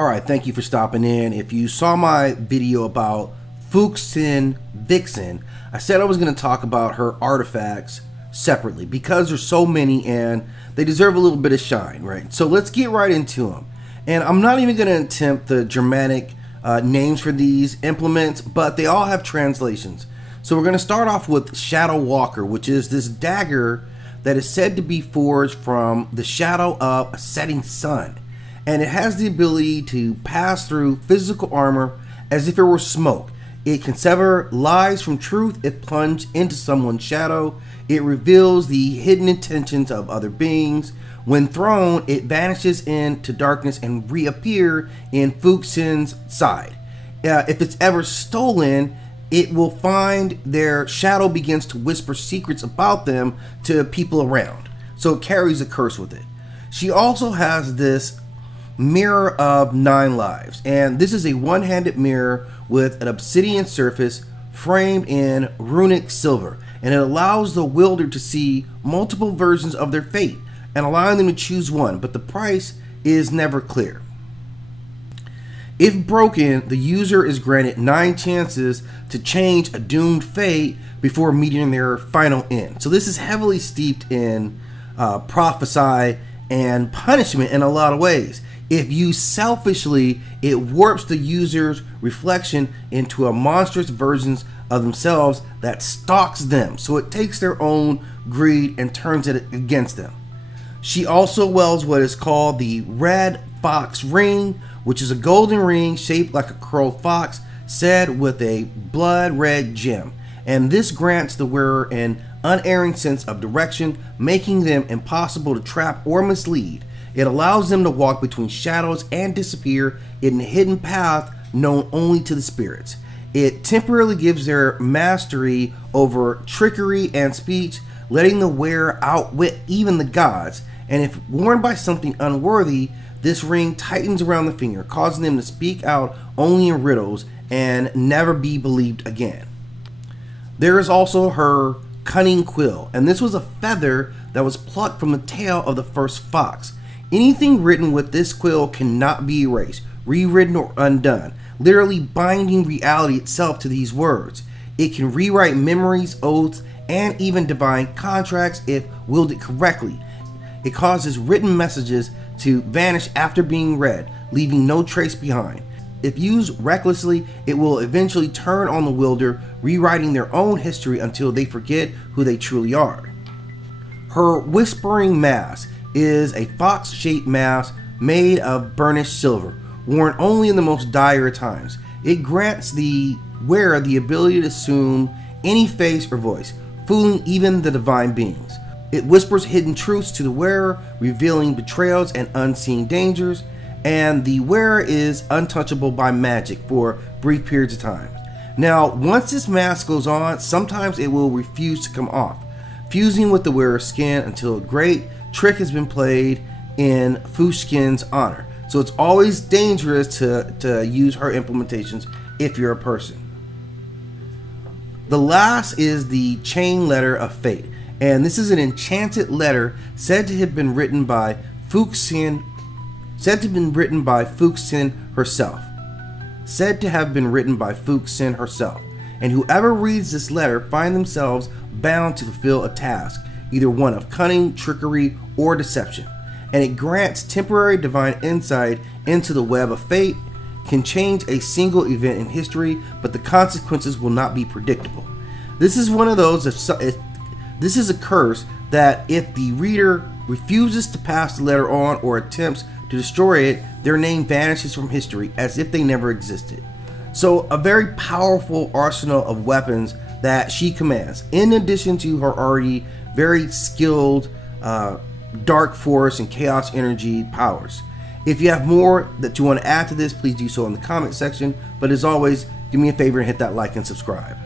Alright, thank you for stopping in. If you saw my video about Fuchsin Vixen, I said I was going to talk about her artifacts separately because there's so many and they deserve a little bit of shine, right? So let's get right into them. And I'm not even going to attempt the Germanic names for these implements, but they all have translations. So we're going to start off with Shadow Walker, which is this dagger that is said to be forged from the shadow of a setting sun. And it has the ability to pass through physical armor as if it were smoke. It can sever lies from truth if plunged into someone's shadow. It reveals the hidden intentions of other beings. When thrown, it vanishes into darkness and reappears in Fuchsin's side. If it's ever stolen, it will find their shadow begins to whisper secrets about them to people around. So it carries a curse with it. She also has this Mirror of 9 Lives, and this is a one-handed mirror with an obsidian surface framed in runic silver, and it allows the wielder to see multiple versions of their fate and allowing them to choose one, but the price is never clear. If broken, the user is granted 9 chances to change a doomed fate before meeting their final end. So this is heavily steeped in prophecy and punishment in a lot of ways. If used selfishly, it warps the user's reflection into a monstrous version of themselves that stalks them. So it takes their own greed and turns it against them. She also wields what is called the Red Fox Ring, which is a golden ring shaped like a curled fox set with a blood red gem. And this grants the wearer an unerring sense of direction, making them impossible to trap or mislead. It allows them to walk between shadows and disappear in a hidden path known only to the spirits. It temporarily gives their mastery over trickery and speech, letting the wearer outwit even the gods. And if worn by something unworthy, this ring tightens around the finger, causing them to speak out only in riddles and never be believed again. There is also her cunning quill, and this was a feather that was plucked from the tail of the first fox. Anything written with this quill cannot be erased, rewritten, or undone, literally binding reality itself to these words. It can rewrite memories, oaths, and even divine contracts if wielded correctly. It causes written messages to vanish after being read, leaving no trace behind. If used recklessly, it will eventually turn on the wielder, rewriting their own history until they forget who they truly are. Her Whispering Mask is a fox-shaped mask made of burnished silver, worn only in the most dire times. It grants the wearer the ability to assume any face or voice, fooling even the divine beings. It whispers hidden truths to the wearer, revealing betrayals and unseen dangers, and the wearer is untouchable by magic for brief periods of time. Now, once this mask goes on, sometimes it will refuse to come off, fusing with the wearer's skin until a great trick has been played in Fuchsin's honor. So it's always dangerous to use her implementations if you're a person. The last is the Chain Letter of Fate, and this is an enchanted letter said to have been written by Fuchsin herself. And whoever reads this letter find themselves bound to fulfill a task, either one of cunning, trickery, or deception. And it grants temporary divine insight into the web of fate, can change a single event in history, but the consequences will not be predictable. This is one of those, this is a curse that if the reader refuses to pass the letter on or attempts to destroy it, their name vanishes from history as if they never existed. So a very powerful arsenal of weapons that she commands, in addition to her already very skilled dark force and chaos energy powers. If you have more that you want to add to this, please do so in the comment section. But as always, do me a favor and hit that like and subscribe.